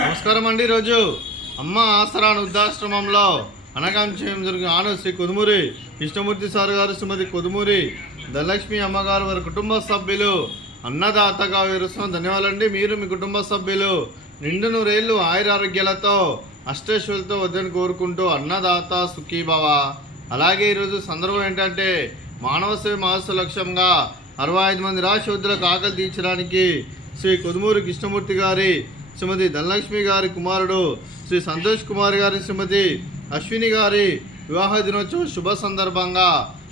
నమస్కారం అండి. ఈరోజు అమ్మ ఆసరా వృద్ధాశ్రమంలో అనకాంక్షం జరిగిన ఆన శ్రీ కొదుమూరి కృష్ణమూర్తి సార్ గారు, శ్రీమతి కొదుమూరి ధనలక్ష్మి అమ్మగారు, వారి కుటుంబ సభ్యులు అన్నదాతగా వివరిస్తున్న ధన్యవాదాలండి. మీరు మీ కుటుంబ సభ్యులు నిండు నూరేళ్లు ఆయురారోగ్యాలతో అష్టైశ్వర్యాలతో వద్దని కోరుకుంటూ అన్నదాత సుఖీభవ. అలాగే ఈరోజు సందర్భం ఏంటంటే మానవ సేవ మహస్సు లక్ష్యంగా 65 మంది రాశివద్దులకు ఆకలి తీర్చడానికి శ్రీ కొదుమూరి కృష్ణమూర్తి గారి, శ్రీమతి ధనలక్ష్మి గారి కుమారుడు శ్రీ సంతోష్ కుమార్ గారి, శ్రీమతి అశ్విని గారి వివాహ దినోత్సవం శుభ సందర్భంగా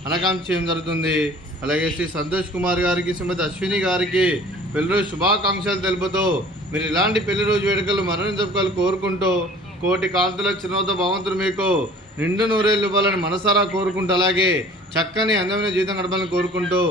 అనకాంక్ష చేయడం జరుగుతుంది. అలాగే శ్రీ సంతోష్ కుమార్ గారికి, శ్రీమతి అశ్విని గారికి పెళ్లి రోజు శుభాకాంక్షలు తెలుపుతూ మీరు ఇలాంటి పెళ్లి రోజు వేడుకలు మరణం జరుపుకోవాలి కోరుకుంటూ కోటి కాంతుల చిరునవ్వుతో భగవంతుడు మీకు నిండు నూరేళ్ళు ఇవ్వాలని మనసారా కోరుకుంటూ, అలాగే చక్కని అందమైన జీవితం గడపాలని కోరుకుంటూ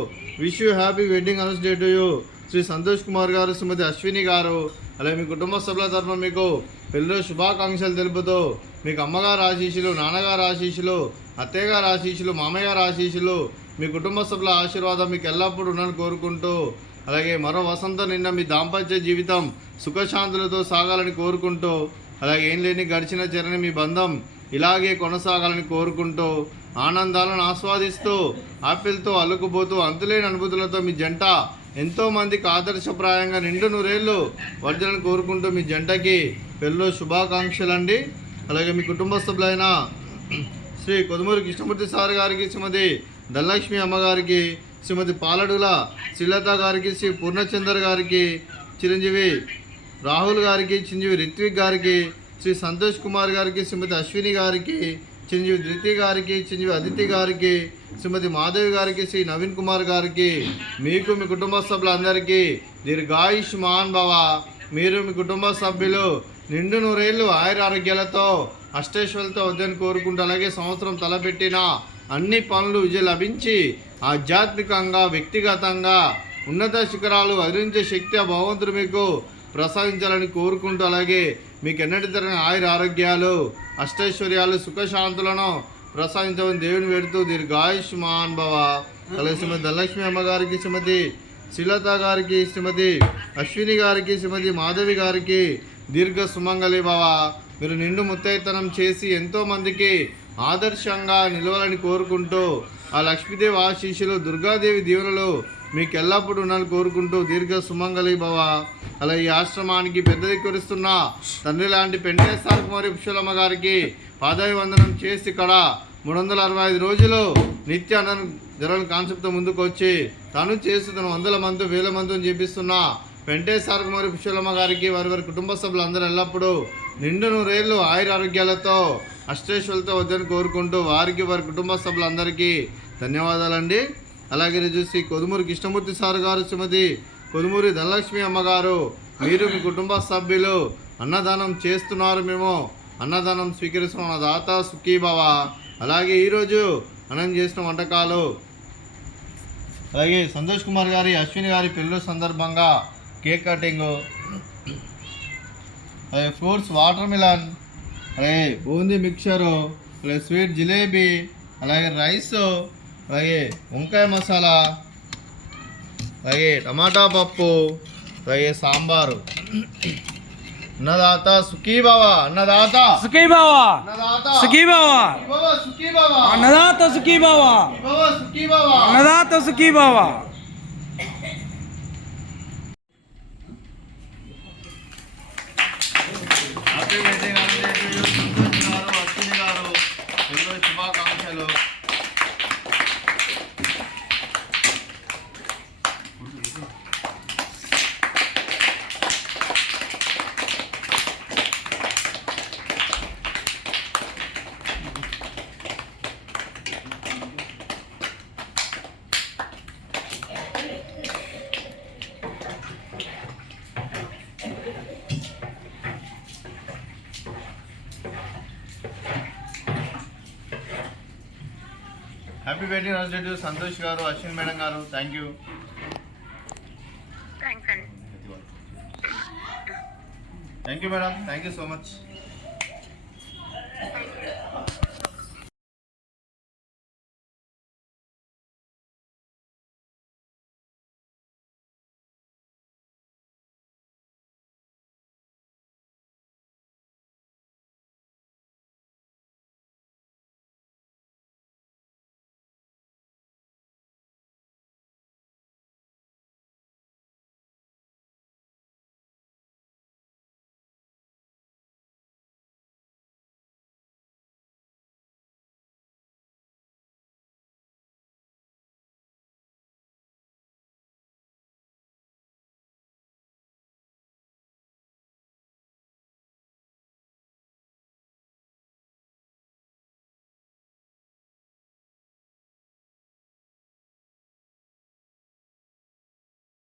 wish you happy wedding announce day to you Shri Santosh Kumar garu, Shrimati Ashwini గారు. అలాగే మీ కుటుంబ సభ్యుల తరఫున మీకు పెళ్లిలో శుభాకాంక్షలు తెలుపుతూ మీకు అమ్మగారు ఆశీస్సులు, నాన్నగారు ఆశీస్సులు, అత్తయ్య గారు ఆశీస్సులు, మామయ్య గారు ఆశీస్సులు, మీ కుటుంబ సభ్యుల ఆశీర్వాదం మీకు ఎల్లప్పుడూ ఉండాలని కోరుకుంటూ, అలాగే మరో వసంతం నిన్న మీ దాంపత్య జీవితం సుఖశాంతులతో సాగాలని కోరుకుంటూ, అలాగే ఏం లేని గడిచిన చరణి మీ బంధం ఇలాగే కొనసాగాలని కోరుకుంటూ, ఆనందాలను ఆస్వాదిస్తూ ఆపిల్తో అల్లుకుపోతూ అంతులేని అనుభూతులతో మీ జంట ఎంతోమందికి ఆదర్శప్రాయంగా నిండు నూరేళ్ళు వర్ధనని కోరుకుంటూ మీ జంటకి పెళ్ళిలో శుభాకాంక్షలు అండి. అలాగే మీ కుటుంబ సభ్యులైన శ్రీ కొదుమూరి కృష్ణమూర్తి సార్ గారికి, శ్రీమతి ధనలక్ష్మి అమ్మగారికి, శ్రీమతి పాలడుల శ్రీలత గారికి, శ్రీ పూర్ణచందర్ గారికి, చిరంజీవి రాహుల్ గారికి, చిరంజీవి రిత్విక్ గారికి, శ్రీ సంతోష్ కుమార్ గారికి, శ్రీమతి అశ్విని గారికి, చిరంజీవి ధృతి గారికి, చిరంజీవి అదితి గారికి, శ్రీమతి మాధవి గారికి, శ్రీ నవీన్ కుమార్ గారికి, మీకు మీ కుటుంబ సభ్యులందరికీ దీర్ఘాయుష్మాన్ భవ. మీరు మీ కుటుంబ సభ్యులు నిండు నూరేళ్ళు ఆయురారోగ్యాలతో అష్టైశ్వర్యాలతో వద్దని కోరుకుంటూ, అలాగే సంవత్సరం తలపెట్టిన అన్ని పనులు విజయం లభించి ఆధ్యాత్మికంగా వ్యక్తిగతంగా ఉన్నత శిఖరాలు అధిరించే శక్తి ఆ భగవంతుడు మీకు ప్రసాదించాలని కోరుకుంటూ, అలాగే మీకు ఎన్నటి తరగని ఆయుర ఆరోగ్యాలు అష్టైశ్వర్యాలు సుఖశాంతులను ప్రసాదించమని దేవుని వేడుతూ దీర్ఘాయుష్మాన్ భవ. అలాగే శ్రీమతి ధనలక్ష్మి అమ్మగారికి, శ్రీమతి శ్రీలత గారికి, శ్రీమతి అశ్విని గారికి, శ్రీమతి మాధవి గారికి దీర్ఘ సుమంగళి భవ. మీరు నిండు ముత్తైతనం చేసి ఎంతోమందికి ఆదర్శంగా నిలవాలని కోరుకుంటూ, ఆ లక్ష్మీదేవి ఆశీస్సులు, దుర్గాదేవి దీవెనలు మీకు ఎల్లప్పుడూ ఉండాలని కోరుకుంటూ దీర్ఘ సుమంగళి భవ. అలా ఈ ఆశ్రమానికి పెద్ద దిక్కురిస్తున్న తండ్రి లాంటి పెండేశ్వర కుమారి పుష్పలమ్మ గారికి పాదాభివందనం చేసి ఇక్కడ 365 రోజులు నిత్య అన్న జరగని కాన్సెప్ట్తో ముందుకు వచ్చి తను చేస్తున్న 100 మంది 1000 మందిని చేపిస్తున్న వెంకటేశ్వర కుమారి పుష్పలమ్మ గారికి, వారి కుటుంబ సభ్యులందరూ ఎల్లప్పుడూ నిండు నూరేళ్ళు ఆయురారోగ్యాలతో అష్టైశ్వర్యాలతో వద్దని కోరుకుంటూ వారికి, వారి కుటుంబ సభ్యులందరికీ ధన్యవాదాలండి. అలాగే శ్రీ కొదుమూరి కృష్ణమూర్తి సార్ గారు, శ్రీమతి కొదుమూరి ధనలక్ష్మి అమ్మగారు, మీరు మీ కుటుంబ సభ్యులు అన్నదానం చేస్తున్నారు, మేము అన్నదానం స్వీకరిస్తున్న దాత సుఖీభవ. అలాగే ఈరోజు అన్నం చేసిన వంటకాలు, అలాగే సంతోష్ కుమార్ గారి, అశ్విని గారి పెళ్ళి సందర్భంగా కేక్ కటింగు, అలాగే ఫ్రూట్స్ వాటర్ మిలన్, అలాగే బూందీ మిక్చరు, అలాగే స్వీట్ జిలేబీ, అలాగే రైస్, అలాగే వంకాయ మసాలా, అలాగే టమాటా పప్పు, అలాగే సాంబారు. అన్నదాత సుఖీభవ, అన్నదాత సుఖీభవ, అన్నదాత సుఖీభవ, సుఖీభవ, అన్నదాత సుఖీభవ, సుఖీభవ, అన్నదాత సుఖీభవ. హ్యాపీ వెడ్డింగ్ సంతోష్ గారు, అశ్విని గారు, ఎన్నో శుభాకాంక్షలు. హ్యాపీ వెడ్డింగ్ అనౌన్స్ సంతోష్ గారు, అశ్విన్ మేడం గారు. Thank you. Thank you madam, thank you so much.